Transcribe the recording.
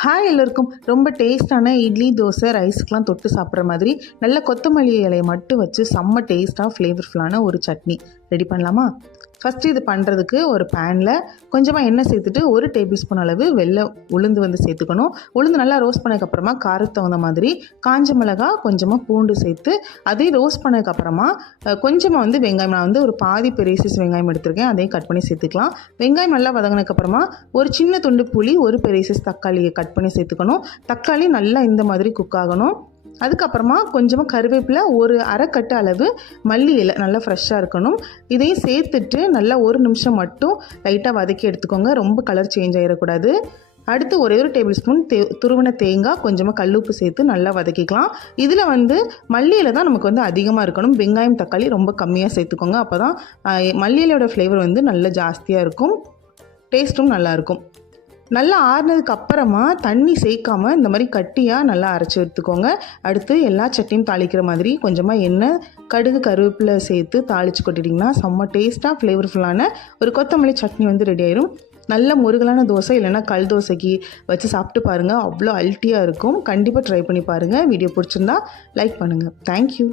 Hi எல்லோருக்கும். ரொம்ப டேஸ்ட்டான இட்லி, தோசை, ரைஸ்க்கெலாம் தொட்டு சாப்பிட்ற மாதிரி நல்ல கொத்தமல்லி இலையை மட்டும் வச்சு செம்ம டேஸ்ட்டாக ஃப்ளேவர்ஃபுல்லான ஒரு சட்னி ரெடி பண்ணலாமா? ஃபஸ்ட்டு இது பண்ணுறதுக்கு ஒரு பேனில் கொஞ்சமாக எண்ணெய் சேர்த்துட்டு 1 டேபிள் ஸ்பூன் அளவு வெள்ளை உளுந்து வந்து சேர்த்துக்கணும். உளுந்து நல்லா ரோஸ்ட் பண்ணதுக்கப்புறமா காரத்துக்கு தகுந்த மாதிரி காஞ்ச மிளகா, கொஞ்சமாக பூண்டு சேர்த்து அதையும் ரோஸ்ட் பண்ணதுக்கப்புறமா கொஞ்சமாக வந்து வெங்காயம், நான் வந்து ஒரு பாதி பெரிய சைஸ் வெங்காயம் எடுத்திருக்கேன், அதையும் கட் பண்ணி சேர்த்துக்கலாம். வெங்காயம் நல்லா வதங்கினதுக்கப்புறமா ஒரு சின்ன துண்டு புளி, ஒரு பெரிய சைஸ் தக்காளியை கட் பண்ணி சேர்த்துக்கணும். தக்காளி நல்லா இந்த மாதிரி குக் ஆகணும். அதுக்கப்புறமா கொஞ்சமாக கருவேப்பிலை, ஒரு அரைக்கட்டு அளவு மல்லி இலை நல்லா ஃப்ரெஷ்ஷாக இருக்கணும். இதையும் சேர்த்துட்டு நல்லா 1 நிமிஷம் மட்டும் லைட்டாக வதக்கி எடுத்துக்கோங்க. ரொம்ப கலர் சேஞ்ச் ஆகிடக்கூடாது. அடுத்து ஒரே ஒரு டேபிள் ஸ்பூன் துருவின தேங்காய், கொஞ்சமாக கல்லுப்பு சேர்த்து நல்லா வதக்கிக்கலாம். இதில் வந்து மல்லி இலை தான் நமக்கு வந்து அதிகமாக இருக்கணும். வெங்காயம், தக்காளி ரொம்ப கம்மியாக சேர்த்துக்கோங்க. அப்போ தான் மல்லி இலையோட ஃப்ளேவர் வந்து நல்லா ஜாஸ்தியாக இருக்கும், டேஸ்ட்டும் நல்லாயிருக்கும். நல்லா ஆறுனதுக்கு அப்புறமா தண்ணி சேர்க்காமல் இந்த மாதிரி கட்டியாக நல்லா அரைச்சி எடுத்துக்கோங்க. அடுத்து எல்லா சட்னியும் தாளிக்கிற மாதிரி கொஞ்சமாக எண்ணெய், கடுகு, கருவேப்பிலை சேர்த்து தாளித்து கொட்டிட்டிங்கன்னா செம்ம டேஸ்ட்டாக ஃப்ளேவர்ஃபுல்லான ஒரு கொத்தமல்லி சட்னி வந்து ரெடி ஆயிடும். நல்ல முருகலான தோசை இல்லைன்னா கல் தோசைக்கு வச்சு சாப்பிட்டு பாருங்கள், அவ்வளோ அல்ட்டியாக இருக்கும். கண்டிப்பாக ட்ரை பண்ணி பாருங்கள். வீடியோ பிடிச்சிருந்தா லைக் பண்ணுங்கள். தேங்க்யூ.